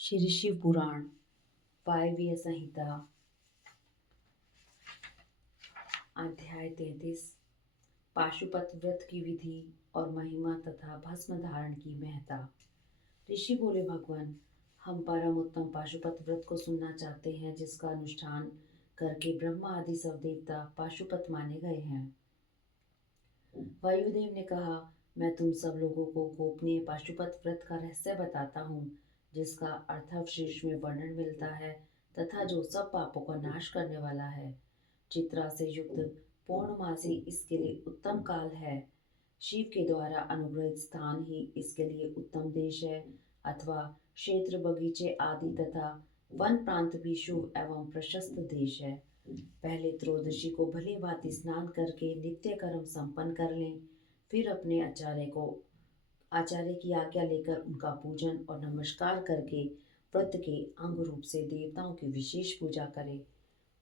श्री शिव पुराण वायव्य संहिता अध्याय 33 पाशुपत व्रत की विधि और महिमा तथा भस्म धारण की महत्ता। ऋषि बोले, भगवान, हम परम उत्तम पाशुपत व्रत को सुनना चाहते हैं, जिसका अनुष्ठान करके ब्रह्मा आदि सब देवता पाशुपत माने गए हैं। वायुदेव ने कहा, मैं तुम सब लोगों को गोपनीय पाशुपत व्रत का रहस्य बताता हूँ, जिसका अर्थावशीष में वर्णन मिलता है तथा जो सब पापों का नाश करने वाला है। चित्रा से युक्त पूर्णमासी इसके लिए उत्तम काल है। शिव के द्वारा अनुग्रहित स्थान ही इसके लिए उत्तम देश है, अथवा क्षेत्र, बगीचे आदि तथा वन प्रांत भी शुभ एवं प्रशस्त देश है। पहले त्रयोदशी को भली भांति स्नान करके नित्य कर्म संपन्न कर लें, फिर अपने आचार्य की आज्ञा लेकर उनका पूजन और नमस्कार करके व्रत के अंग रूप से देवताओं की विशेष पूजा करें।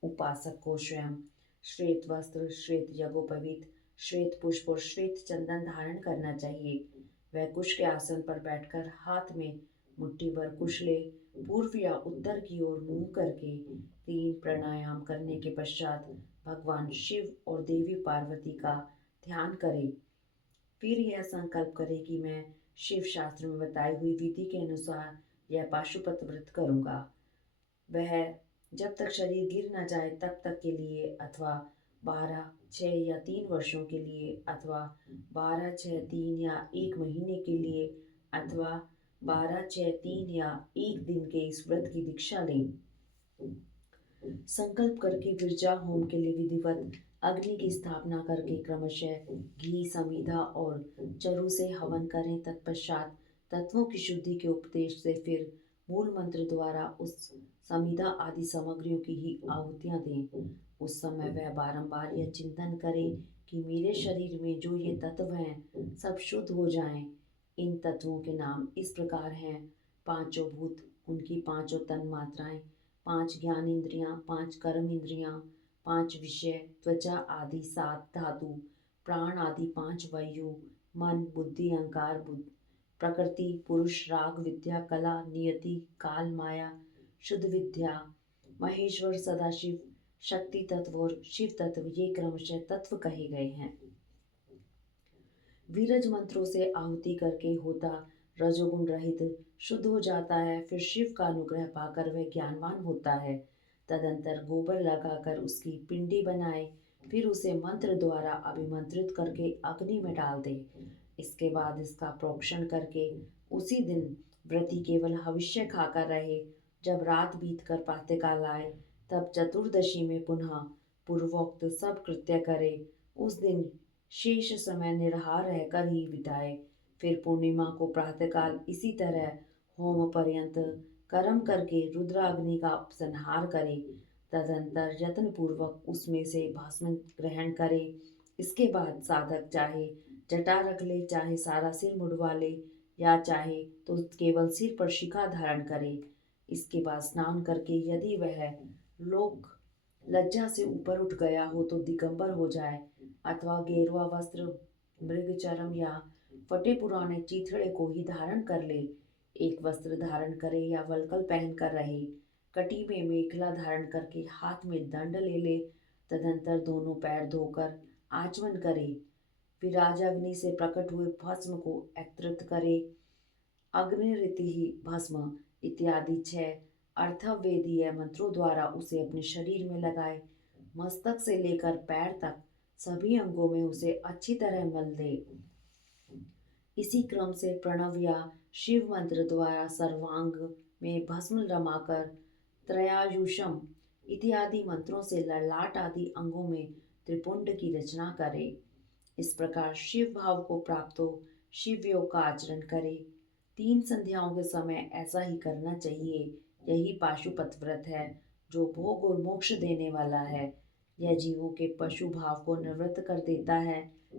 उपासक को स्वयं श्वेत वस्त्र, श्वेत यज्ञोपवीत, श्वेत पुष्प और श्वेत चंदन धारण करना चाहिए। वह कुश के आसन पर बैठकर हाथ में मुट्ठी भर कुश ले पूर्व या उत्तर की ओर मुंह करके 3 प्राणायाम करने के पश्चात भगवान शिव और देवी पार्वती का ध्यान करे। फिर यह संकल्प करे कि मैं शिव शास्त्र में बताई हुई विधि के अनुसार यह पाशुपत व्रत करूंगा। वह जब तक शरीर गिर न जाए तब तक के लिए, अथवा 12, 6 या 3 वर्षों के लिए, अथवा 12, 6, 3 या 1 महीने के लिए, अथवा 12, 6, 3 या 1 दिन के इस व्रत की दीक्षा लें। संकल्प करके विरजा होम के लिए विधिवत अग्नि की स्थापना करके क्रमशः घी, समिधा और चरु से हवन करें। तत्पश्चात तत्वों की शुद्धि के उपदेश से फिर मूल मंत्र द्वारा उस समिधा आदि सामग्रियों की ही आहुतियां दें। उस समय वह बारंबार यह चिंतन करे कि मेरे शरीर में जो ये तत्व हैं सब शुद्ध हो जाएं। इन तत्वों के नाम इस प्रकार हैं: 5 भूत, उनकी 5 तन मात्राएं, 5 ज्ञान इंद्रियां, 5 कर्म इंद्रियां, 5 विषय, त्वचा आदि 7 धातु, प्राण आदि 5 वायु, मन, बुद्धि, अहंकार, प्रकृति, पुरुष, राग, विद्या, कला, नियति, काल, माया, शुद्ध विद्या, महेश्वर, सदाशिव, शक्ति तत्व और शिव तत्व, ये क्रमशः तत्व कहे गए हैं। वीरज मंत्रों से आहुति करके होता रजोगुण रहित शुद्ध हो जाता है। फिर शिव का अनुग्रह पाकर वह ज्ञानवान होता है। तदंतर गोबर लगाकर उसकी पिंडी बनाए, फिर उसे मंत्र द्वारा अभिमंत्रित करके अग्नि में डाल दे। इसके बाद इसका प्रोक्षण करके उसी दिन व्रती केवल हविष्य खाकर रहे। जब रात बीतकर प्रातःकाल आए तब चतुर्दशी में पुनः पूर्वोक्त सब कृत्य करे। उस दिन शेष समय निराहार रहकर ही बिताए। फिर पूर्णिमा को प्रातःकाल इसी तरह होम पर्यंत कर्म करके रुद्राग्नि का उपसंहार करे। तदंतर यत्न पूर्वक उसमें से भस्म ग्रहण करे। इसके बाद साधक चाहे जटा रख ले, चाहे सारा सिर मुड़वा ले, या चाहे तो केवल सिर पर शिखा धारण करे। इसके बाद स्नान करके यदि वह लोक लज्जा से ऊपर उठ गया हो तो दिगंबर हो जाए, अथवा गेरुआ वस्त्र, मृग चरम या फटे पुराने चीथड़े को ही धारण कर ले। एक वस्त्र धारण करे या वलकल पहनकर रहे। कटी में मेखला धारण करके हाथ में दंड ले ले। तदंतर दोनों पैर धोकर आचमन करे। विराज अग्नि से प्रकट हुए भस्म को एकत्रित करे। अग्निरिति ही भस्म इत्यादि 6 अर्थवेदीय मंत्रों द्वारा उसे अपने शरीर में लगाए। मस्तक से लेकर पैर तक सभी अंगों में उसे अच्छी तरह मल दे। इसी क्रम से प्रणव या शिव मंत्र द्वारा सर्वांग में भस्म रमाकर त्रयायुषम इत्यादि मंत्रों से ललाट आदि अंगों में त्रिपुंड की रचना करे। इस प्रकार शिव भाव को प्राप्त हो शिव योग का आचरण करे। 3 संध्याओं के समय ऐसा ही करना चाहिए। यही पाशुपत व्रत है जो भोग और मोक्ष देने वाला है। यह जीवों के पशु भाव को निवृत्त कर देता है।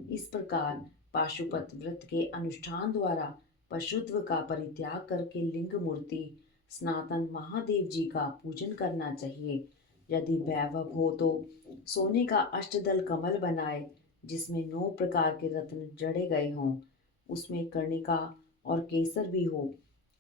इस प्रकार पाशुपत व्रत के अनुष्ठान द्वारा पशुत्व का परित्याग करके लिंग मूर्ति सनातन महादेव जी का पूजन करना चाहिए। यदि वैभव हो तो सोने का अष्टदल कमल बनाए, जिसमें 9 प्रकार के रत्न जड़े गए हों। उसमें कर्णिका और केसर भी हो।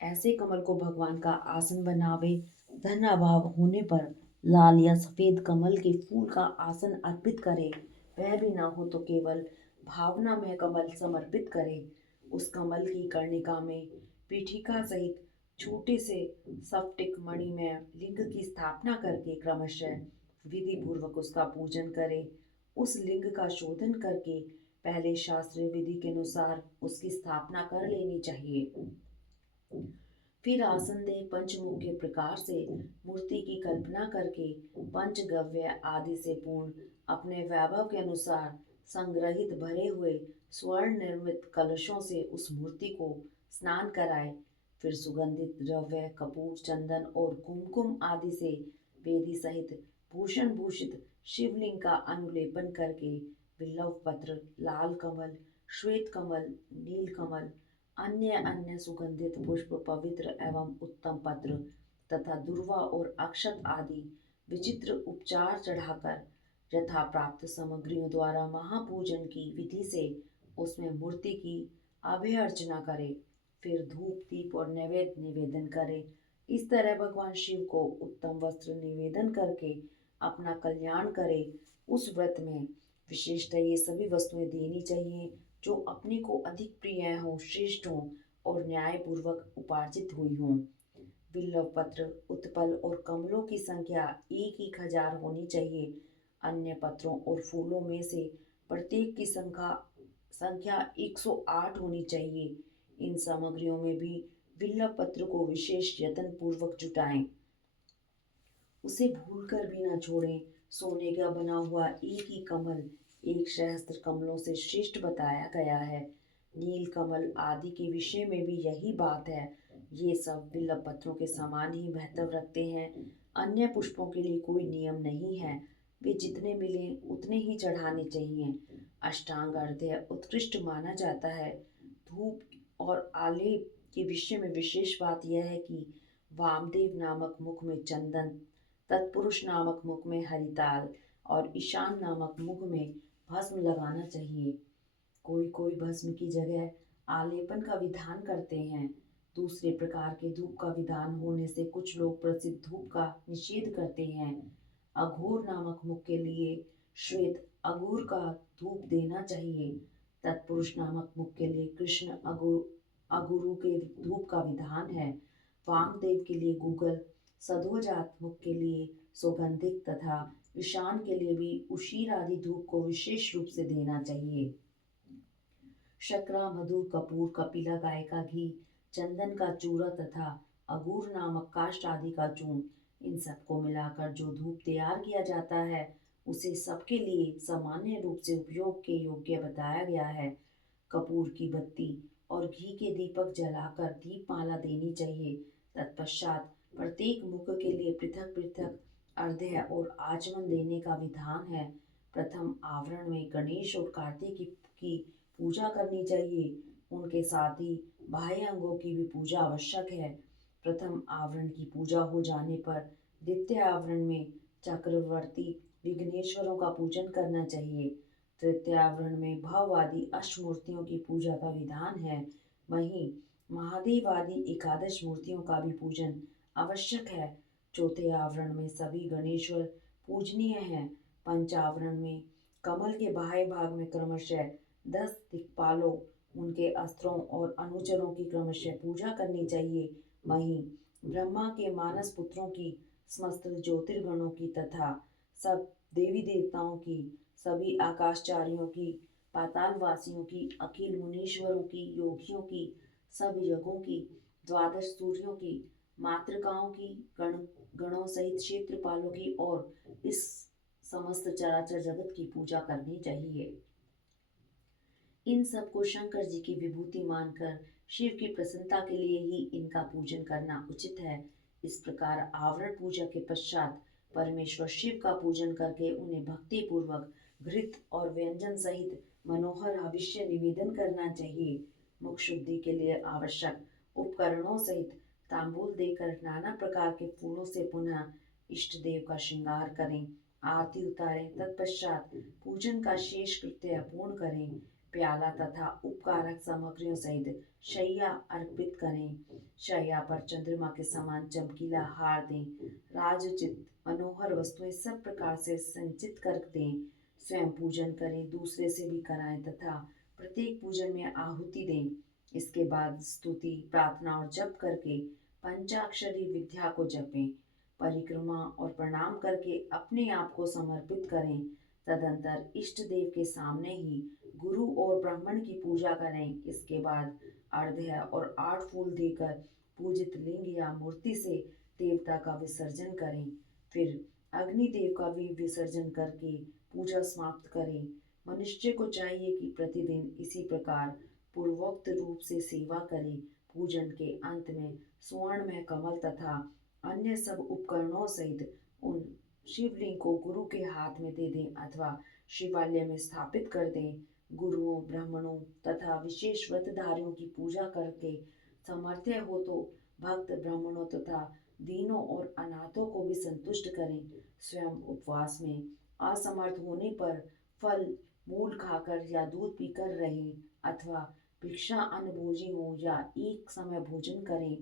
ऐसे कमल को भगवान का आसन बनावे। धन अभाव होने पर लाल या सफेद कमल के फूल का आसन अर्पित करे। वह भी ना हो तो केवल भावना में कमल समर्पित करे। उस कमल की कर्णिका में पीठिका सहित छोटे से स्फटिक मणि में लिंग की स्थापना करके क्रमशः विधि पूर्वक उसका पूजन करे। उस लिंग का शोधन करके पहले शास्त्रीय विधि के अनुसार उसकी स्थापना कर लेनी चाहिए। फिर आसनदेह पंचमुख्य प्रकार से मूर्ति की कल्पना करके पंचगव्य आदि से पूर्ण अपने वैभव के अनुसार संग्रहित भरे हुए स्वर्ण निर्मित कलशों से उस मूर्ति को स्नान कराए। फिर सुगंधित द्रव्य कपूर चंदन और कुमकुम आदि से वेदी सहित भूषण भूषित शिवलिंग का अनुलेपन करके बिल्व पत्र, लाल कमल, श्वेत कमल, नील कमल, अन्य अन्य सुगंधित पुष्प, पवित्र एवं उत्तम पत्र तथा दूर्वा और अक्षत आदि विचित्र उपचार चढ़ाकर यथा प्राप्त सामग्रियों द्वारा महापूजन की विधि से उसमें मूर्ति की अभय अर्चना करे। फिर धूप दीप और नैवेद्य निवेदन करे। इस तरह भगवान शिव को उत्तम वस्त्र निवेदन करके अपना कल्याण करे। उस व्रत में विशेषतः ये सभी वस्तुएं देनी चाहिए जो अपने को अधिक प्रिय हों, श्रेष्ठ हों और न्यायपूर्वक उपार्जित हुई हों। बिल्व पत्र, उत्पल और कमलों की संख्या 1,000 होनी चाहिए। अन्य पत्रों और फूलों में से प्रत्येक की संख्या 108 होनी चाहिए। इन सामग्रियों में भी बिल्व पत्र को विशेष यत्न पूर्वक जुटाएं। उसे भूलकर भी न छोड़ें। सोने का बना हुआ एक ही कमल 1 सहस्त्र कमलों से श्रेष्ठ बताया गया है। नील कमल आदि के विषय में भी यही बात है। ये सब बिल्व पत्रों के समान ही महत्व रखते हैं। अन्य पुष्पों के लिए कोई नियम नहीं है। वे जितने मिले उतने ही चढ़ाने चाहिए। अष्टांग अर्घ्य उत्कृष्ट माना जाता है। धूप और आलेप के विषय में विशेष बात यह है कि वामदेव नामक मुख में चंदन, तत्पुरुष नामक मुख में हरिताल और ईशान नामक मुख में भस्म लगाना चाहिए। कोई कोई भस्म की जगह आलेपन का विधान करते हैं। दूसरे प्रकार के धूप का विधान होने से कुछ लोग प्रसिद्ध धूप का निषेध करते हैं। अघोर नामक मुख के लिए श्वेत अगुर का धूप देना चाहिए। तत्पुरुष नामक मुख के लिए कृष्ण अगुरु के धूप का विधान है। वामदेव के लिए गूगल, सधोजात मुख के लिए सौगंधिक तथा ईशान के लिए भी उशीर आदि धूप को विशेष रूप से देना चाहिए। शकरा, मधु, कपूर, कपिला गाय का घी, चंदन का चूरा तथा अगूर नामक काष्ठ आदि का चूर्ण, इन सबको मिलाकर जो धूप तैयार किया जाता है उसे सबके लिए सामान्य रूप से उपयोग के योग्य बताया गया है। कपूर की बत्ती और घी के दीपक जलाकर दीपमाला देनी चाहिए। तत्पश्चात प्रत्येक मुख के लिए पृथक पृथक अर्घ्य और आचमन देने का विधान है। प्रथम आवरण में गणेश और कार्तिक की पूजा करनी चाहिए। उनके साथ ही बाह्य अंगों की भी पूजा आवश्यक है। प्रथम आवरण की पूजा हो जाने पर द्वितीय आवरण में चक्रवर्ती विघ्नेश्वरों का पूजन करना चाहिए। तृतीय आवरण में भव आदि अष्टमूर्तियों की पूजा का विधान है। वहीं महादेव आदि एकादश मूर्तियों का भी पूजन आवश्यक है। चौथे आवरण में सभी गणेश्वर पूजनीय हैं। पंचावरण में कमल के बाह्य भाग में क्रमशः 10 दिक्पालों, उनके अस्त्रों और अनुचरों की क्रमशः पूजा करनी चाहिए। वहीं ब्रह्मा के मानस पुत्रों की, समस्त ज्योतिर्गणों की तथा सब देवी देवताओं की, सभी आकाशचारियों की, पातालवासियों की, अखिल मुनीश्वरों की, योगियों की, सब यज्ञों की, द्वादश सूर्यों की, मातृकाओं की, गणों सहित क्षेत्रपालों की और इस समस्त चराचर जगत की पूजा करनी चाहिए। इन सबको शंकर जी की विभूति मानकर शिव की प्रसन्नता के लिए ही इनका पूजन करना उचित है। इस प्रकार आवरण पूजा के पश्चात परमेश्वर शिव का पूजन करके उन्हें भक्ति पूर्वक घृत और व्यंजन सहित मनोहर हविष्य निवेदन करना चाहिए। मुख शुद्धि के लिए आवश्यक उपकरणों सहित तांबूल देकर नाना प्रकार के फूलों से पुनः इष्ट देव का श्रृंगार करें, आरती उतारें। तत्पश्चात पूजन का शेष कृत्य पूर्ण करें। प्याला तथा उपकारक सामग्रियों सहित शैया अर्पित करें। शैया पर चंद्रमा के समान चमकीला हार दें। राजोचित मनोहर वस्तुएं सब प्रकार से संचित कर दें। स्वयं पूजन करें, दूसरे से भी कराएं तथा प्रत्येक पूजन में आहुति दें। इसके बाद स्तुति, प्रार्थना और जप करके पंचाक्षरी विद्या को जपें। परिक्रमा और प्रणाम करके अपने आप को समर्पित करें। तदंतर इष्ट देव के सामने ही गुरु और ब्राह्मण की पूजा करें। इसके बाद अर्घ्य और 8 फूल देकर पूजित लिंग या मूर्ति से देवता का विसर्जन करें। फिर अग्निदेव का भी विसर्जन करके पूजा समाप्त करें। मनुष्य को चाहिए कि प्रतिदिन इसी प्रकार पूर्वोक्त रूप से सेवा करें। पूजन के अंत में स्वर्ण में कमल तथा अन्य सब उपकरणों सहित उन शिवलिंग को गुरु के हाथ में दे दें अथवा शिवालय में स्थापित कर दें। गुरुओं, ब्राह्मणों तथा विशेष व्रतधारियों की पूजा करके समर्थ्य हो तो भक्त ब्राह्मणों तथा दीनों और अनाथों को भी संतुष्ट करें। स्वयं उपवास में असमर्थ होने पर फल मूल खाकर या दूध पीकर रहें अथवा भिक्षा अन्न हो या एक समय भोजन करें।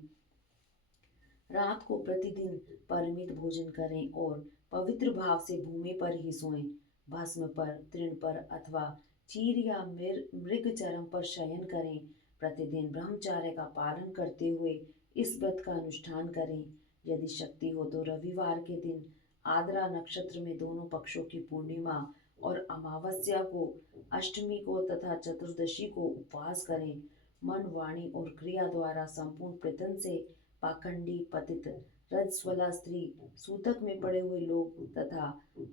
रात को प्रतिदिन परिमित भोजन करें और पवित्र भाव से भूमि पर ही सोएं। भस्म पर, तृण पर अथवा चीर या मृग चरम पर शयन करें। प्रतिदिन ब्रह्मचर्य का पालन करते हुए इस व्रत का अनुष्ठान करें। यदि शक्ति हो तो रविवार के दिन आद्रा नक्षत्र में दोनों पक्षों की पूर्णिमा और अमावस्या को, अष्टमी को तथा चतुर्दशी को उपवास करें। मन, वाणी और क्रिया द्वारा संपूर्ण प्रयत्न से पाखंडी, पतित, रजस्वला स्त्री, सूतक में पड़े हुए लोग तथा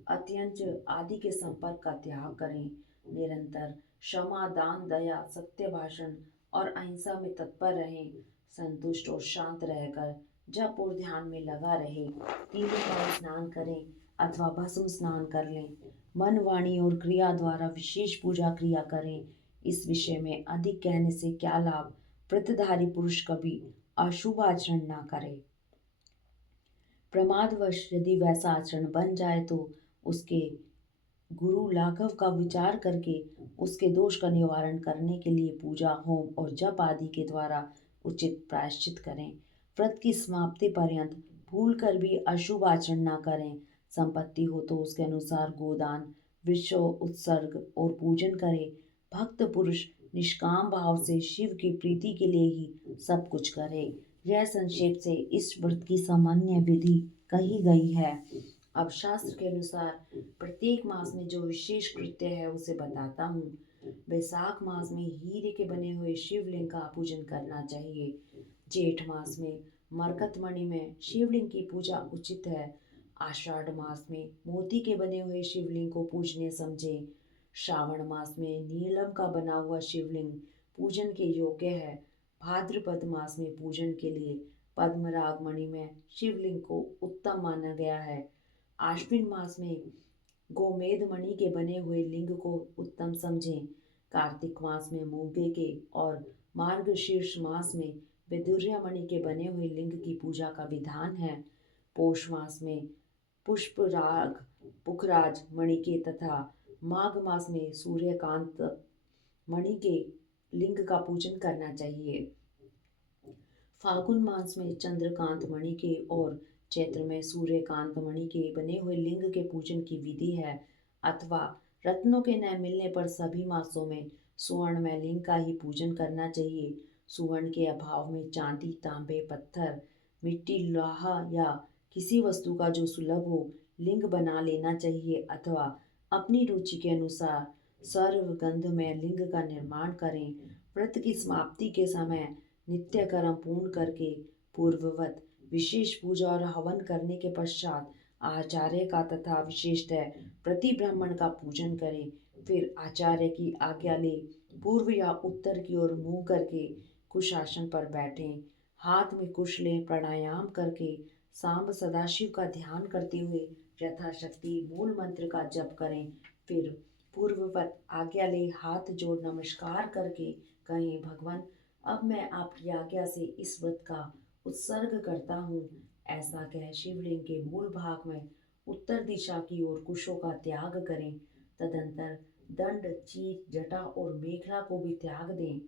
अत्यंत आदि के संपर्क का त्याग करें। निरंतर क्षमा, दान, दया, सत्य भाषण और अहिंसा में तत्पर रहें। संतुष्ट और शांत रहकर जप और ध्यान में लगा रहे। तीनों बार स्नान करें अथवा भस्म स्नान कर लें। मन, वाणी और क्रिया द्वारा विशेष पूजा क्रिया करें। इस विषय में अधिक कहने से क्या लाभ। व्रतधारी पुरुष कभी अशुभ आचरण न करे। प्रमादवश यदि वैसा आचरण बन जाए तो उसके गुरु लाघव का विचार करके उसके दोष का निवारण करने के लिए पूजा, होम और जप आदि के द्वारा उचित प्रायश्चित करें। व्रत की समाप्ति पर्यंत भूल कर भी अशुभ आचरण न करें। संपत्ति हो तो उसके अनुसार गोदान, वृक्ष उत्सर्ग और पूजन करें। भक्त पुरुष निष्काम भाव से शिव की प्रीति के लिए ही सब कुछ करे। यह संक्षेप से इस व्रत की सामान्य विधि कही गई है। अब शास्त्र के अनुसार प्रत्येक मास में जो विशेष कृत्य है उसे बताता हूँ। वैशाख मास में हीरे के बने हुए शिवलिंग का पूजन करना चाहिए। जेठ मास में मरकतमणि में शिवलिंग की पूजा उचित है। आषाढ़ मास में मोती के बने हुए शिवलिंग को पूजनीय समझे। श्रावण मास में नीलम का बना हुआ शिवलिंग पूजन के योग्य है। भाद्रपद मास में पूजन के लिए पद्मराग मणि में शिवलिंग को उत्तम माना गया है। आश्विन मास में गोमेद मणि के बने हुए लिंग को उत्तम समझें। कार्तिक मास में मूंगे के और मार्गशीर्ष मास में विदुर्य मणि के बने हुए लिंग की पूजा का विधान है। पौष मास में पुष्पराग, पुखराज मणि के तथा माघ मास में सूर्यकांत मणि के लिंग का पूजन करना चाहिए। फाल्गुन मास में चंद्रकांत मणि के और चैत्र में सूर्यकांत मणि के बने हुए लिंग के पूजन की विधि है। अथवा रत्नों के न मिलने पर सभी मासों में स्वर्ण में लिंग का ही पूजन करना चाहिए। सुवर्ण के अभाव में चांदी, तांबे, पत्थर, मिट्टी, लोहा या किसी वस्तु का जो सुलभ हो लिंग बना लेना चाहिए। अथवा अपनी रुचि के अनुसार सर्वगंध में लिंग का निर्माण करें। व्रत की समाप्ति के समय नित्य कर्म पूर्ण करके पूर्ववत विशेष पूजा और हवन करने के पश्चात आचार्य का तथा विशेषतः प्रति ब्राह्मण का पूजन करें। फिर आचार्य की आज्ञा ले पूर्व या उत्तर की ओर मुंह करके कुश आसन पर बैठें। हाथ में कुश लें। प्राणायाम करके सांब सदाशिव का ध्यान करते हुए यथाशक्ति मूल मंत्र का जप करें। फिर पूर्ववत आज्ञा ले हाथ जोड़ नमस्कार करके कहें, भगवान अब मैं आपकी आज्ञा से इस व्रत का उत्सर्ग करता हूँ। ऐसा कह शिवलिंग के मूल भाग में उत्तर दिशा की ओर कुशों का त्याग करें। तदंतर दंड, चीर, जटा और मेखला को भी त्याग दें।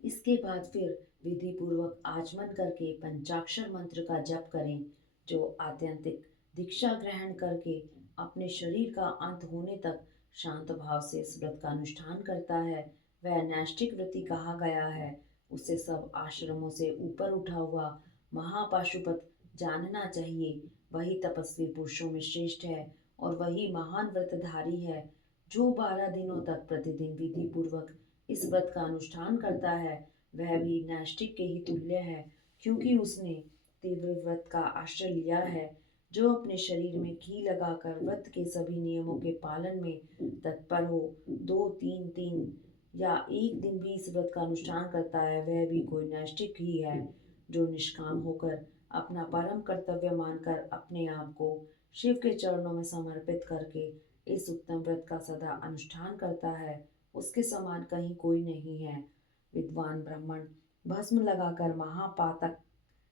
इसके बाद फिर विधि पूर्वक आचमन करके पंचाक्षर मंत्र का जप करें। जो आत्यंतिक दीक्षा ग्रहण करके अपने शरीर का अंत होने तक शांत भाव से इस व्रत का अनुष्ठान करता है, वह नैष्ठिक व्रती कहा गया है। उसे सब आश्रमों से ऊपर उठा हुआ महापाशुपत जानना चाहिए। वही तपस्वी पुरुषों में श्रेष्ठ है और वही महान व्रतधारी है। जो 12 दिनों तक प्रतिदिन विधि पूर्वक इस व्रत का अनुष्ठान करता है, वह भी नैष्ठिक के ही तुल्य है, क्योंकि उसने तीव्र व्रत का आश्रय लिया है। जो अपने शरीर में घी लगाकर व्रत के सभी नियमों के पालन में तत्पर हो, 2 3 दिन या एक दिन भी इस व्रत का अनुष्ठान करता है, वह भी कोई नैष्ठिक ही है। जो निष्काम होकर अपना परम कर्तव्य मानकर अपने आप को शिव के चरणों में समर्पित करके इस उत्तम व्रत का सदा अनुष्ठान करता है, उसके समान कहीं कोई नहीं है। विद्वान ब्राह्मण भस्म लगाकर महापातक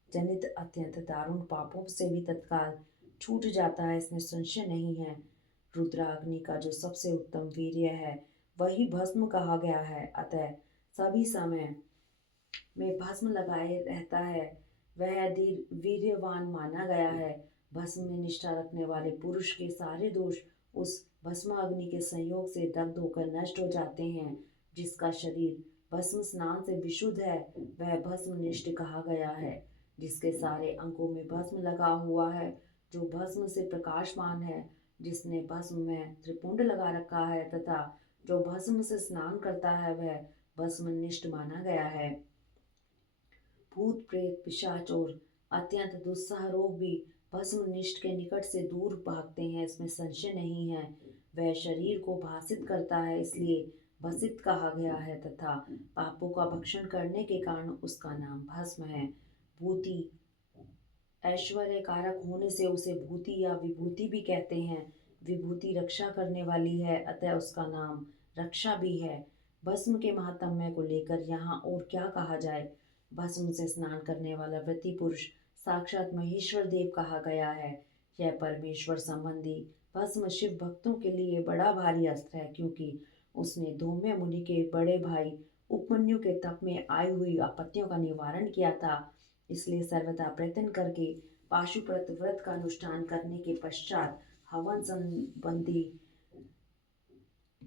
जनित अत्यंत दारुण पापों से भी तत्काल छूट जाता है, इसमें संशय नहीं है। रुद्राग्नि का जो सबसे उत्तम वीर्य है, वही भस्म कहा गया है। अतः सभी समय में भस्म लगाए रहता है, वह अधिक वीर्यवान माना गया है। भस्म में निष्ठा रखने वाले पुरुष के सारे दोष उस भस्म अग्नि के संयोग से दग्ध होकर नष्ट हो जाते हैं। जिसका शरीर भस्म स्नान से विशुद्ध है, वह भस्मनिष्ठ कहा गया है। जिसके सारे अंगों में भस्म लगा हुआ है, जो भस्म से प्रकाशमान है, जिसने भस्म में त्रिपुंड लगा रखा है तथा जो भस्म से स्नान करता है, वह भस्मनिष्ठ माना गया है। भूत प्रेत पिशाच और अत्यंत दुस्सह रोग भी भस्मनिष्ठ के निकट से दूर भागते हैं, इसमें संशय नहीं है। वह शरीर को भासित करता है, इसलिए भसित कहा गया है तथा पापों का भक्षण करने के कारण उसका नाम भस्म है। भूति ऐश्वर्य कारक होने से उसे भूति या विभूति भी कहते हैं। विभूति रक्षा करने वाली है, अतः उसका नाम रक्षा भी है। भस्म के महात्म्य को लेकर यहाँ और क्या कहा जाए। भस्म से स्नान करने वाला व्रती पुरुष साक्षात महेश्वर देव कहा गया है। यह परमेश्वर संबंधी भस्म शिव भक्तों के लिए बड़ा भारी अस्त्र है, क्योंकि उसने धौम्य मुनि के बड़े भाई उपमन्यु के तप में आई हुई आपत्तियों का निवारण किया था। इसलिए सर्वदा प्रयत्न करके पाशुपत व्रत का अनुष्ठान करने के पश्चात हवन संबंधी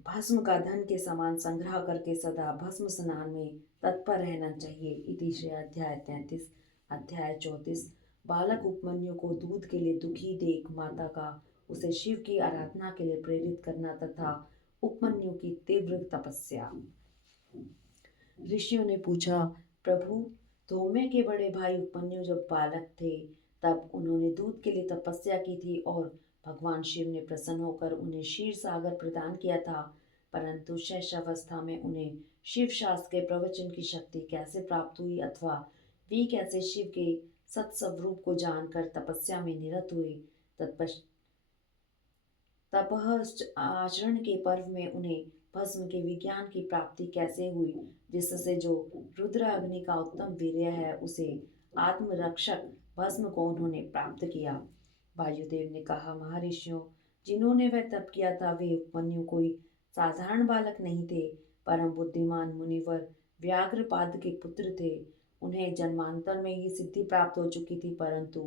भस्म का धन के समान संग्रह करके सदा भस्म स्नान में तत्पर रहना चाहिए। इति श्री अध्याय 33। अध्याय 34। बालक उपमन्यु को दूध के लिए दुखी देख माता का उसे शिव की आराधना के लिए प्रेरित करना तथा उपमन्यु की तीव्र तपस्या। ऋषियों ने पूछा, प्रभु, धौम्य के बड़े भाई उपमन्यु जब बालक थे, तब उन्होंने दूध के लिए तपस्या की थी और भगवान शिव ने प्रसन्न होकर उन्हें क्षीर सागर प्रदान किया था। परंतु शैशवावस्था में उन्हें शिव शास्त्र के प्रवचन की शक्ति कैसे प्राप्त हुई अथवा वे कैसे शिव के सत्स्वरूप को जानकर तपस्या में निरत हुए। तपह आचरण के पर्व में उन्हें भस्म के विज्ञान की प्राप्ति कैसे हुई, जिससे जो रुद्र अग्नि का उत्तम वीर्य है, उसे आत्मरक्षक भस्म को उन्होंने प्राप्त किया। वायुदेव ने कहा, महर्षियों, जिन्होंने वह तप किया था, वे उपमन्यु कोई साधारण बालक नहीं थे, परम बुद्धिमान मुनिवर व्याघ्रपाद के पुत्र थे। उन्हें जन्मांतर में ही सिद्धि प्राप्त हो चुकी थी, परंतु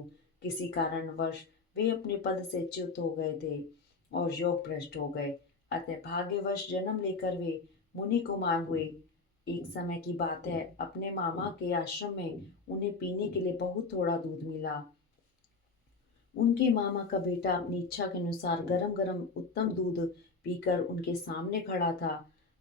किसी कारणवश वे अपने पद से च्युत हो गए थे और योग भ्रष्ट हो गए। अतः भाग्यवश जन्म लेकर वे मुनि कुमार हुए। एक समय की बात है, अपने मामा के आश्रम में उन्हें पीने के लिए बहुत थोड़ा दूध मिला। उनके मामा का बेटा अपनी इच्छा के अनुसार गरम गरम उत्तम दूध पीकर उनके सामने खड़ा था।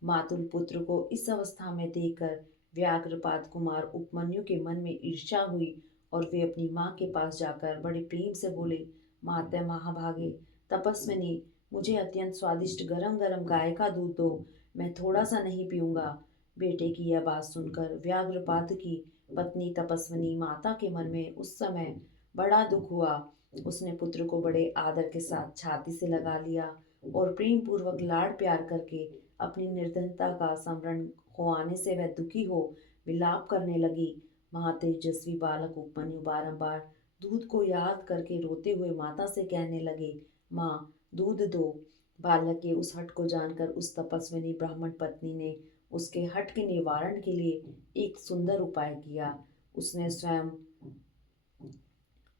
मातुल पुत्र को इस अवस्था में देखकर व्याघ्रपाद कुमार उपमन्यु के मन में ईर्ष्या हुई और वे अपनी माँ के पास जाकर बड़े प्रेम से बोले, माते महाभागे तपस्विनी, मुझे अत्यंत स्वादिष्ट गरम गरम गाय का दूध दो, मैं थोड़ा सा नहीं पीऊंगा। बेटे की यह बात सुनकर व्याघ्रपाद की पत्नी तपस्विनी माता के मन में उस समय बड़ा दुख हुआ। उसने पुत्र को बड़े आदर के साथ छाती से लगा लिया और प्रेम पूर्वक लाड़ प्यार करके अपनी निर्धनता का स्मरण होने से वह दुखी हो विलाप करने लगी। महातेजस्वी बालक उपमन्यु बारंबार दूध को याद करके रोते हुए माता से कहने लगे, माँ, दूध दो। बालक के उस हठ को जानकर उस तपस्विनी ब्राह्मण पत्नी ने उसके हठ के निवारण के लिए एक सुंदर उपाय किया। उसने स्वयं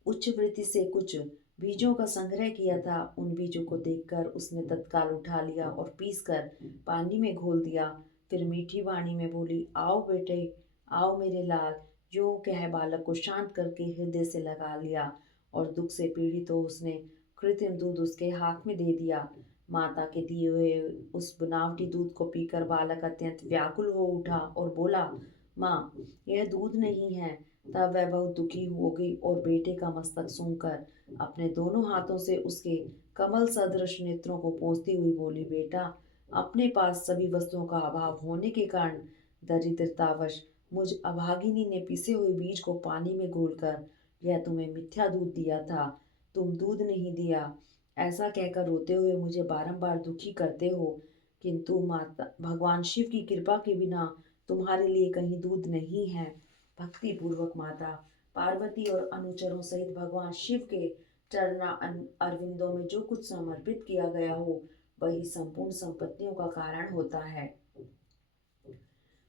उच्च वृत्ति से कुछ बीजों का संग्रह किया था। उन बीजों को देखकर उसने तत्काल उठा लिया और पीसकर पानी में घोल दिया। फिर मीठी वाणी में बोली, आओ बेटे, आओ मेरे लाल। यूं कह बालक को शांत करके हृदय से लगा लिया और दुख से पीड़ित हो उसने कृत्रिम दूध उसके हाथ में दे दिया। माता के दिए हुए उस बनावटी दूध को पीकर बालक अत्यंत व्याकुल हो उठा और बोला, माँ, यह दूध नहीं है। तब वह बहुत दुखी हो गई और बेटे का मस्तक सूंघकर अपने दोनों हाथों से उसके कमल सदृश नेत्रों को पोंछती हुई बोली, बेटा, अपने पास सभी वस्तुओं का अभाव होने के कारण दरिद्रतावश मुझ अभागिनी ने पिसे हुए बीज को पानी में घोलकर यह तुम्हें मिथ्या दूध दिया था। तुम दूध नहीं दिया, ऐसा कहकर रोते हुए मुझे बारंबार दुखी करते हो, किंतु माता भगवान शिव की कृपा के बिना तुम्हारे लिए कहीं दूध नहीं है। भक्ति पूर्वक माता पार्वती और अनुचरों सहित भगवान शिव के चरणा अरविंदों में जो कुछ समर्पित किया गया हो वही संपूर्ण संपत्तियों का कारण होता है।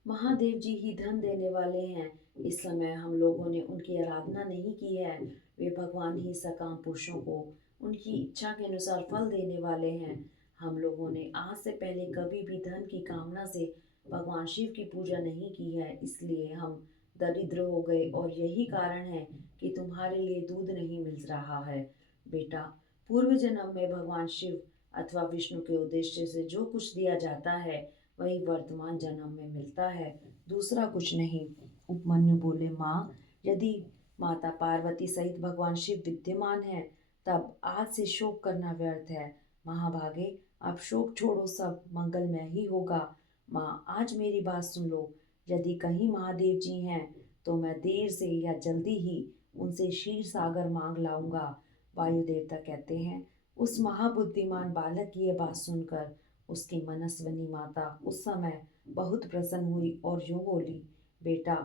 महादेव जी ही धन देने वाले हैं। इस समय हम लोगों ने उनकी आराधना नहीं की है। वे भगवान ही सकाम पुरुषों को उनकी इच्छा के अनुसार फल देने वाले हैं। हम लोगों ने आज से पहले कभी भी धन की कामना से भगवान शिव की पूजा नहीं की है, इसलिए हम दरिद्र हो गए और यही कारण है कि तुम्हारे लिए दूध नहीं मिल रहा है। बेटा, पूर्व जन्म में भगवान शिव अथवा विष्णु के उद्देश्य से जो कुछ दिया जाता है वही वर्तमान जन्म में मिलता है, दूसरा कुछ नहीं। उपमन्यु बोले, माँ, यदि माता पार्वती सहित भगवान शिव विद्यमान है तब आज से शोक करना व्यर्थ है। महाभागे, अब शोक छोड़ो, सब मंगलमय ही होगा। माँ, आज मेरी बात सुन लो। यदि कहीं महादेव जी हैं तो मैं देर से या जल्दी ही उनसे क्षीर सागर मांग लाऊंगा। वायु देवता कहते हैं, उस महाबुद्धिमान बालक की यह बात सुनकर उसकी मनस्विनी माता उस समय बहुत प्रसन्न हुई और यूं बोली, बेटा,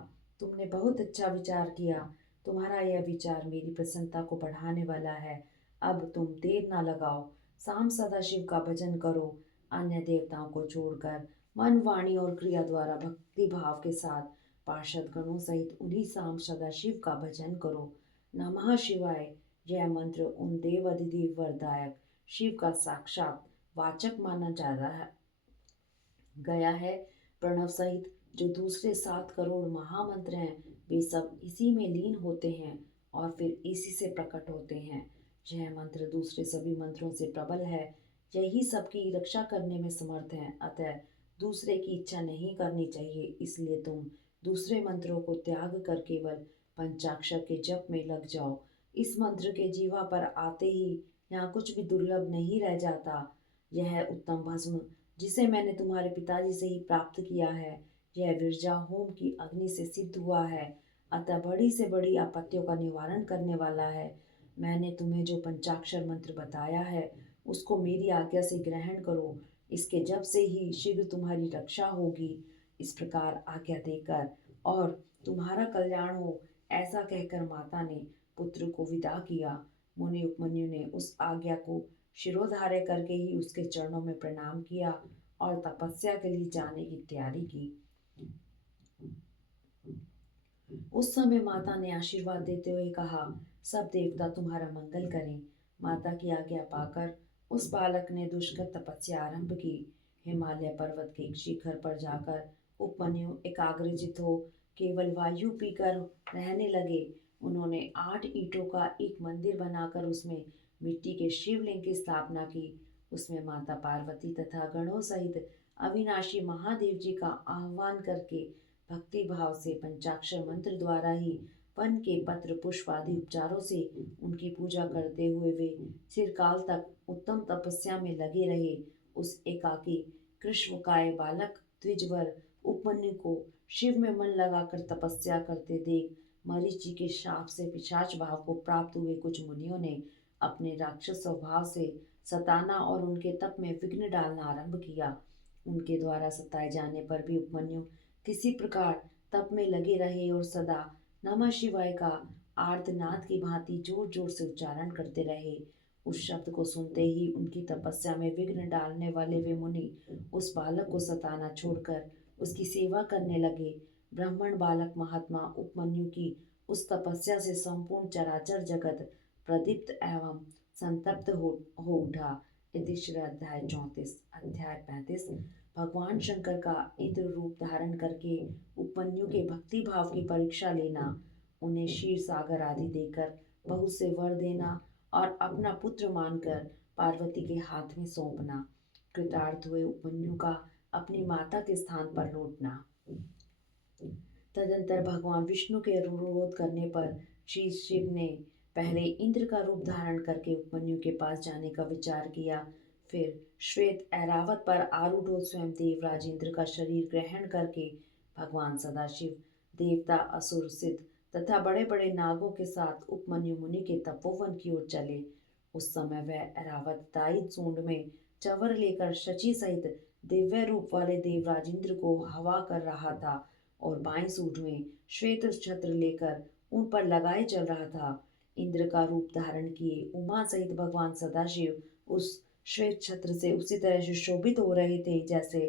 तुमने बहुत अच्छा विचार किया। तुम्हारा यह विचार मेरी प्रसन्नता को बढ़ाने वाला है। अब तुम देर ना लगाओ, शाम सदाशिव का भजन करो। अन्य देवताओं को छोड़कर मन, वाणी और क्रिया द्वारा भक्ति भाव के साथ पार्षद गणों सहित उन्हीं शाम सदाशिव का भजन करो। नमः शिवाय। यह मंत्र उन देवाधिदेव वरदायक शिव का साक्षात वाचक माना जा रहा है गया है। प्रणव सहित जो दूसरे 7 करोड़ महामंत्र हैं वे सब इसी में लीन होते हैं और फिर इसी से प्रकट होते हैं। यह मंत्र दूसरे सभी मंत्रों से प्रबल है। यही सबकी रक्षा करने में समर्थ है। अतः दूसरे की इच्छा नहीं करनी चाहिए। इसलिए तुम दूसरे मंत्रों को त्याग कर केवल पंचाक्षर के जप में लग जाओ। इस मंत्र के जीवा पर आते ही यहाँ कुछ भी दुर्लभ नहीं रह जाता। यह उत्तम भस्म जिसे मैंने तुम्हारे पिताजी से ही प्राप्त किया है, यह विरजा होम की अग्नि से सिद्ध हुआ है, अतः बड़ी से बड़ी आपत्तियों का निवारण करने वाला है। मैंने तुम्हें जो पंचाक्षर मंत्र बताया है उसको मेरी आज्ञा से ग्रहण करो। इसके जप से ही शीघ्र तुम्हारी रक्षा होगी। इस प्रकार आज्ञा देकर और तुम्हारा कल्याण हो, ऐसा कहकर माता ने पुत्र को विदा किया। मुनि उपमन्यु ने उस आज्ञा को शिरोधार्य करके ही उसके चरणों में प्रणाम किया और तपस्या के लिए जाने की तैयारी की। उस समय माता ने आशीर्वाद देते हुए कहा, सब देवता तुम्हारा मंगल करें। माता की आज्ञा पाकर उस बालक ने दुष्कर तपस्या आरंभ की। हिमालय पर्वत के एक शिखर पर जाकर उपमन्यु एकाग्रचित हो केवल वायु पीकर रहने लगे। उन्होंने 8 ईंटों का एक मंदिर बनाकर उसमें मिट्टी के शिवलिंग की स्थापना की। उसमें माता पार्वती तथा गणों सहित अविनाशी महादेव जी का आह्वान करके भक्ति भाव से पंचाक्षर मंत्र द्वारा ही वन के पत्र पुष्प आदि उपचारों से उनकी पूजा करते हुए वे चिरकाल तक उत्तम तपस्या में लगे रहे। उस एकाकी कृष्णकाय बालक द्विजवर उपमन्यु को शिव में मन लगाकर तपस्या करते देख मरीचि के शाप से पिशाच भाव को प्राप्त हुए कुछ मुनियों ने अपने राक्षस स्वभाव से सताना और उनके तप में विघ्न डालना आरंभ किया। उनके द्वारा सताए जाने पर भी उपमन्यु किसी प्रकार तप में लगे रहे और सदा नमः शिवाय का आर्तनाद की भांति जोर जोर से उच्चारण करते रहे। उस शब्द को सुनते ही उनकी तपस्या में विघ्न डालने वाले वे मुनि उस बालक को सताना छोड़कर उसकी सेवा करने लगे। ब्राह्मण बालक महात्मा उपमन्यु की उस तपस्या से संपूर्ण चराचर जगत प्रदीप्त एवं संतप्त हो उठा। इति श्री अध्याय 34। अध्याय 35। भगवान शंकर का इंद्र रूप धारण करके उपमन्यु के भक्ति भाव की परीक्षा लेना, उन्हें क्षीर सागर आदि देकर बहुत से वर देना और अपना पुत्र मानकर पार्वती के हाथ में सौंपना, कृतार्थ हुए उपमन्यु का अपनी माता के स्थान पर लौटना। तदंतर भगवान विष्णु के अनुरोध करने पर श्री शिव ने पहले इंद्र का रूप धारण करके उपमन्यु के पास जाने का विचार किया। फिर श्वेत ऐरावत पर आरूढ़ हो स्वयं देवराज इंद्र का शरीर ग्रहण करके भगवान सदाशिव, देवता, असुर, सिद्ध तथा बड़े बड़े नागों के साथ उपमन्यु मुनि के तपोवन की ओर चले। उस समय वह ऐरावत दाई सूंड में चवर लेकर शची सहित दिव्य रूप वाले देवराज इंद्र को हवा कर रहा था और बाएं सूंड में श्वेत छत्र लेकर उन पर लगाए चल रहा था। इंद्र का रूप धारण किए उमा सहित भगवान सदाशिव उस श्वेत छत्र से उसी तरह से शोभित हो रहे थे जैसे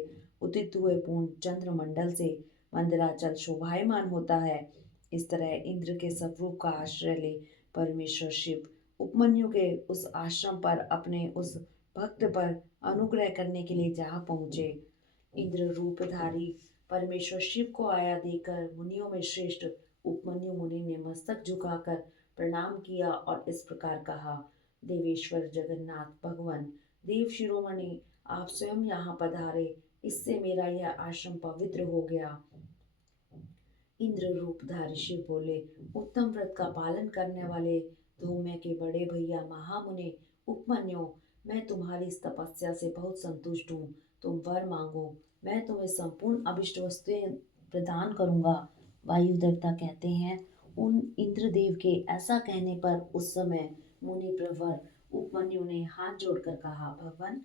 उदित हुए पूर्ण चंद्रमंडल से मंदराचल शोभायमान होता है। इस तरह इंद्र के स्वरूप का आश्रय ले परमेश्वर शिव उपमन्यु के उस आश्रम पर अपने उस भक्त पर अनुग्रह करने के लिए जा पहुँचे। इंद्र रूपधारी परमेश्वर शिव को आया देकर मुनियों में श्रेष्ठ उपमन्यु मुनि ने मस्तक झुकाकर प्रणाम किया और इस प्रकार कहा, देवेश्वर जगन्नाथ भगवान देव शिरोमणि, आप स्वयं यहाँ पधारे, इससे मेरा यह आश्रम पवित्र हो गया। इंद्र रूपधारी शिव बोले, उत्तम व्रत का पालन करने वाले धौम्य के बड़े भैया महामुनि उपमन्यु, मैं तुम्हारी इस तपस्या से बहुत संतुष्ट हूँ। तुम वर मांगो, मैं तुम्हें संपूर्ण अभिष्ट वस्तुएं प्रदान करूँगा। वायु देवता कहते हैं, उन इंद्रदेव के ऐसा कहने पर उस समय मुनि प्रवर उपमन्यु ने हाथ जोड़कर कहा, भगवान,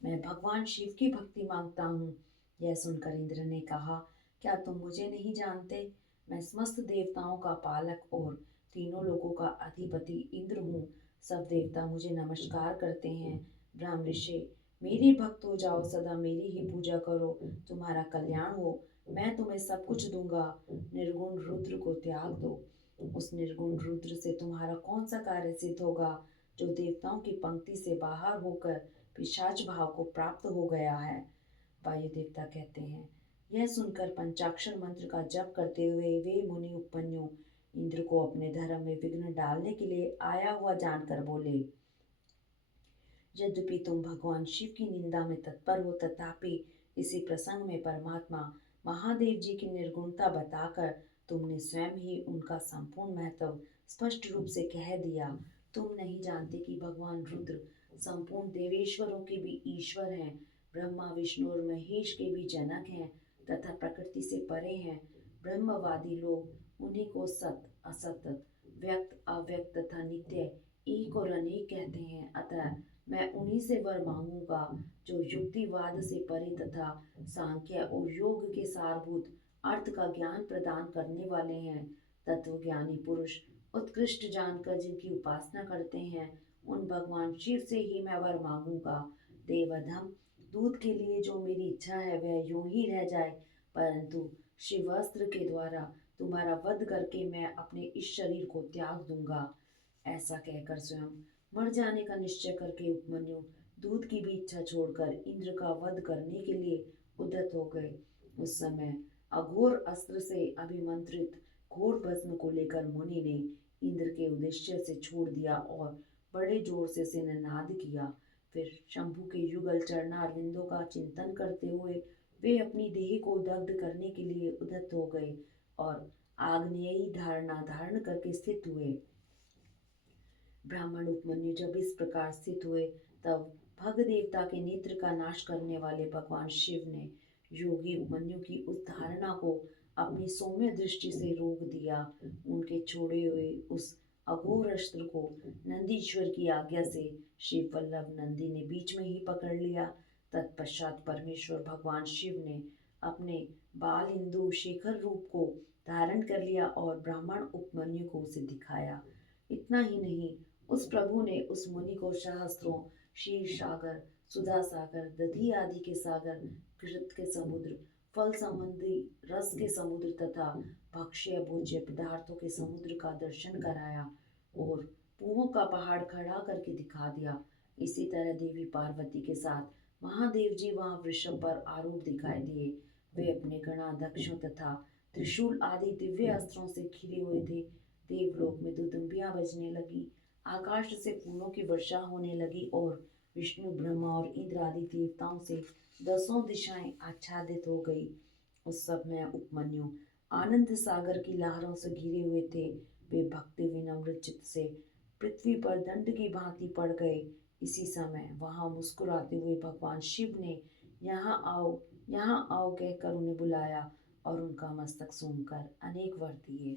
मैं भगवान शिव की भक्ति मांगता हूँ। यह सुनकर इंद्र ने कहा, क्या तुम मुझे नहीं जानते? मैं समस्त देवताओं का पालक और तीनों लोगों का अधिपति इंद्र हूँ। सब देवता मुझे नमस्कार करते हैं। ब्रह्म ऋषि, मेरी भक्त हो जाओ, सदा मेरी ही पूजा करो, तुम्हारा कल्याण हो। मैं तुम्हें सब कुछ दूंगा। निर्गुण रुद्र को त्याग दो। उस निर्गुण रुद्र से तुम्हारा कौन सा कार्य सिद्ध होगा, जो देवताओं की पंक्ति से बाहर होकर पिशाच भाव को प्राप्त हो गया है। वायु देवता कहते हैं, यह सुनकर पंचाक्षर मंत्र का जप करते हुए वे मुनि उपमन्यु इंद्र को अपने धर्म में विघ्न डालने के लिए आया हुआ जानकर बोले, यद्यपि तुम भगवान शिव की निंदा में तत्पर हो, तथापि इसी प्रसंग में परमात्मा महादेव जी की निर्गुणता बताकर तुमने स्वयं ही उनका संपूर्ण महत्व स्पष्ट रूप से कह दिया। तुम नहीं जानते कि भगवान रुद्र संपूर्ण देवेश्वरों के भी ईश्वर हैं, ब्रह्मा, विष्णु और महेश के भी जनक हैं तथा प्रकृति से परे हैं। ब्रह्मवादी लोग उन्हीं को सत, असत, व्यक्त, अव्यक्त तथा नित्य, एक और अनेक कहते हैं। अतः मैं उन्हीं से वर मांगूंगा जो युक्तिवाद से परे तथा सांख्य और योग के सारभूत अर्थ का ज्ञान प्रदान करने वाले हैं। तत्वज्ञानी पुरुष उत्कृष्ट जानकर जिनकी उपासना करते हैं, उन भगवान शिव से ही मैं वर मांगूंगा। देवधम, दूध के लिए जो मेरी इच्छा है वह यूं ही रह जाए, परंतु शिवास्त्र के द्वारा तुम्हारा वध करके मैं अपने इस शरीर को त्याग दूंगा। ऐसा कहकर स्वयं मर जाने का निश्चय करके उपमन्यु दूध की भी इच्छा छोड़कर इंद्र का वध करने के लिए उद्यत हो गए। उस समय अघोर अस्त्र से अभिमंत्रित घोर भस्म को लेकर मुनि ने इंद्र के उद्देश्य से छोड़ दिया और बड़े जोर से सिंहनाद किया। फिर शंभु के युगल चरणारविंदों का चिंतन करते हुए वे अपनी देह को दग्ध करने के लिए उद्यत हो गए और आग्नेयी धारणा धारण करके स्थित हुए। ब्राह्मण उपमन्यु जब इस प्रकार स्थित हुए, तब भग देवता के नेत्र का नाश करने वाले भगवान शिव ने योगी उपमन्यु की उस धारणा को अपनी सौम्य दृष्टि से रोक दिया। उनके छोड़े हुए उस अघोर अस्त्र को नंदीश्वर की आज्ञा से शिव वल्लभ नंदी ने बीच में ही पकड़ लिया। तत्पश्चात परमेश्वर भगवान शिव ने अपने बाल इंदु शेखर रूप को धारण कर लिया और ब्राह्मण उपमन्यु को उसे दिखाया। इतना ही नहीं, उस प्रभु ने उस मुनि को सहस्त्रों क्षीर सागर, सुधा सागर, दधि आदि के सागर, घृत के समुद्र, फल संबंधी रस के समुद्र तथा भक्ष्य भोज्य पदार्थों के समुद्र का दर्शन कराया और कुओं का पहाड़ खड़ा करके दिखा दिया। इसी तरह देवी पार्वती के साथ महादेव जी वहां वृषभ पर आरूढ़ दिखाई दिए। वे अपने गणाध्यक्षों तथा त्रिशूल आदि दिव्य अस्त्रों से घिरे हुए थे। देवलोक में दुदुम्बियां बजने लगी, आकाश से फूलों की वर्षा होने लगी और विष्णु ब्रह्मा और इंद्र आदि देवताओं से दसों दिशाएं आच्छादित हो गई। उस सब में उपमन्यु आनंद सागर की लहरों से घिरे हुए थे। वे भक्ति विनम्र चित्त से पृथ्वी पर दंड की भांति पड़ गए। इसी समय वहां मुस्कुराते हुए भगवान शिव ने यहाँ आओ कहकर उन्हें बुलाया और उनका मस्तक सूंघकर अनेक वर दिए।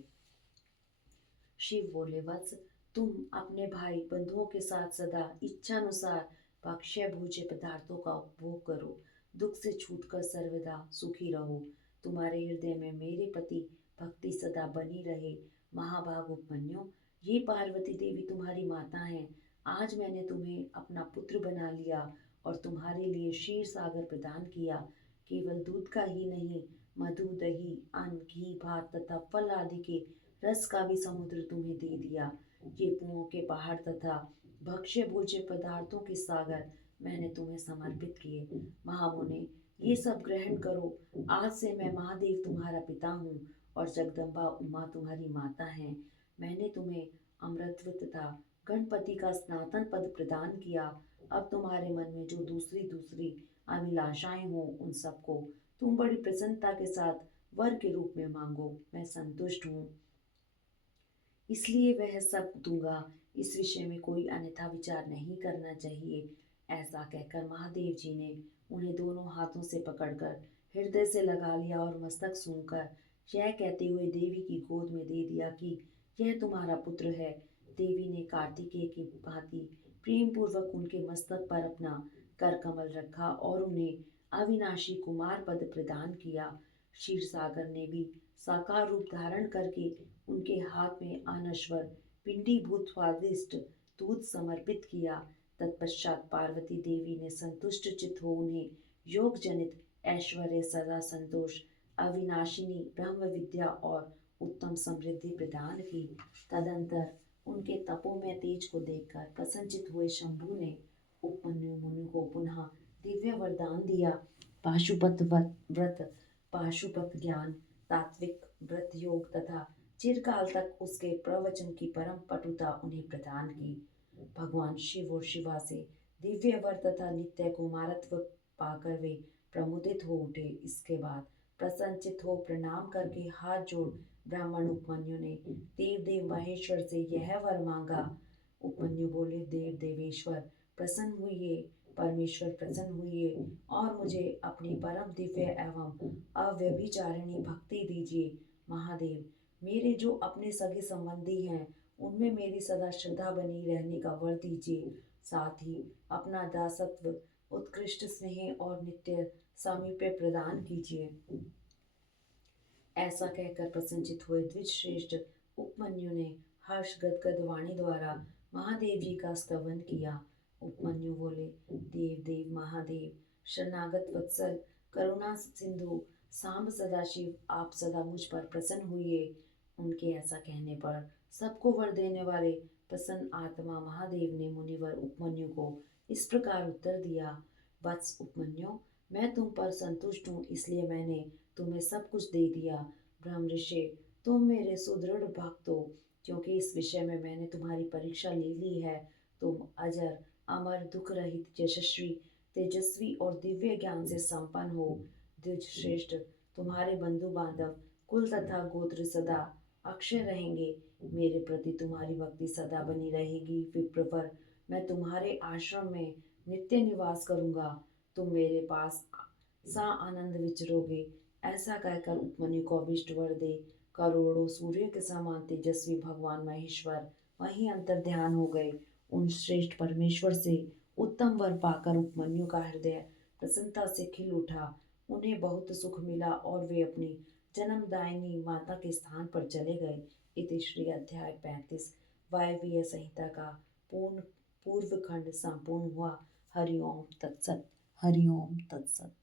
शिव बोले, वत्स, तुम अपने भाई बंधुओं के साथ सदा इच्छानुसार भक्ष्य भोज्य पदार्थों का उपभोग करो, दुख से छूटकर सर्वदा सुखी रहो। तुम्हारे हृदय में मेरे प्रति भक्ति सदा बनी रहे। महाभाग उपमन्यु, ये पार्वती देवी तुम्हारी माता है। आज मैंने तुम्हें अपना पुत्र बना लिया और तुम्हारे लिए क्षीर सागर प्रदान किया। केवल दूध का ही नहीं, मधु, दही, अन्न, घी, भात तथा फल आदि के रस का भी समुद्र तुम्हें दे दिया। ये कुओं के पहाड़ तथा भक्ष्य भोज्य पदार्थों के सागर मैंने तुम्हें समर्पित किए। महामुने, ये सब ग्रहण करो। आज से मैं महादेव तुम्हारा पिता हूँ और जगदम्बा उमा तुम्हारी माता है। मैंने तुम्हें अमृतत्व तथा गणपति का स्नातन पद प्रदान किया। अब तुम्हारे मन में जो दूसरी दूसरी अभिलाषाएं हो उन सबको तुम बड़ी प्रसन्नता के साथ वर के रूप में मांगो। मैं संतुष्ट हूँ, इसलिए वह सब दूंगा। इस विषय में कोई अन्यथा विचार नहीं करना चाहिए। ऐसा कहकर महादेव जी ने उन्हें दोनों हाथों से पकड़कर हृदय से लगा लिया और मस्तक सूंघकर यह कहते हुए देवी की गोद में दे दिया कि यह तुम्हारा पुत्र है। देवी ने कार्तिकेय की भांति प्रेम पूर्वक उनके मस्तक पर अपना कर कमल रखा और उन्हें अविनाशी कुमार पद प्रदान किया। क्षीर सागर ने भी साकार रूप धारण करके उनके हाथ में अनश्वर पिंडीभूत स्वादिष्ट दूध समर्पित किया। तत्पश्चात पार्वती देवी ने संतुष्ट चित्त हो उन्हें योग जनित ऐश्वर्य, सदा संतोष, अविनाशिनी ब्रह्म विद्या और उत्तम समृद्धि प्रदान की। तदंतर उनके तपोमय तेज को देखकर प्रसन्नचित हुए शंभु ने उपमन्यु मुनि को पुनः दिव्य वरदान दिया। पाशुपत व्रत, पाशुपत ज्ञान, तात्विक व्रत योग तथा चिरकाल तक उसके प्रवचन की परम पटुता उन्हें प्रदान की। भगवान शिव और शिवा से दिव्य वर तथा नित्य कुमारत्व पाकर वे प्रमुदित हो उठे। इसके बाद प्रसन्नचित हो प्रणाम करके हाथ जोड़ ब्राह्मण उपमन्यु ने देव देव महेश्वर से यह वर मांगा। उपमन्यु बोले, देव देवेश्वर प्रसन्न हुई, परमेश्वर प्रसन्न हुई और मुझे अपनी परम दिव्य एवं अव्यभिचारिणी भक्ति दीजिए। महादेव, मेरे जो अपने सगे संबंधी हैं उनमें मेरी सदा श्रद्धा बनी रहने का वर दीजिए। साथ ही अपना दासत्व, उत्कृष्ट स्नेह और नित्य सामीप्य प्रदान कीजिए। ऐसा कहकर प्रसन्नचित हुए द्विज श्रेष्ठ उपमन्यु ने हर्ष गदगद वाणी द्वारा महादेव जी का स्तवन किया। उपमन्यु बोले, देव देव महादेव, शरणागत वत्सल, करुणा सिंधु, सांब सदाशिव, आप सदा मुझ पर प्रसन्न हुए। उनके ऐसा कहने पर सबको वर देने वाले प्रसन्न आत्मा महादेव ने मुनिवर उपमन्यु को इस प्रकार उत्तर दिया। वत्स उपमन्यु, मैं तुम पर संतुष्ट हूँ, इसलिए मैंने तुम्हें सब कुछ दे दिया। ब्रह्म ऋषि, तुम मेरे सुदृढ़ भक्त हो, क्योंकि इस विषय में मैंने तुम्हारी परीक्षा ले ली है। तुम अजर, अमर, दुख रहित, यशस्वी, तेजस्वी और दिव्य ज्ञान से संपन्न हो। द्विज श्रेष्ठ, तुम्हारे बंधु बांधव, कुल तथा गोत्र सदा अक्षय रहेंगे। मेरे प्रति तुम्हारी भक्ति सदा बनी रहेगी। विप्रवर, मैं तुम्हारे आश्रम में नित्य निवास करूंगा। तुम मेरे पास सा आनंद विचरोगे। ऐसा कहकर उपमन्यु को अभिष्ट वर दे करोड़ों सूर्य के समान तेजस्वी भगवान महेश्वर वहीं अंतर ध्यान हो गए। उन श्रेष्ठ परमेश्वर से उत्तम वर पाकर उपमन्यु का हृदय प्रसन्नता से खिल उठा। उन्हें बहुत सुख मिला और वे अपनी जन्मदायिनी माता के स्थान पर चले गए। इति श्री अध्याय 35 वायवीय संहिता का पूर्ण पूर्व खंड संपूर्ण हुआ। हरिओम तत्सत। हरिओम तत्सत।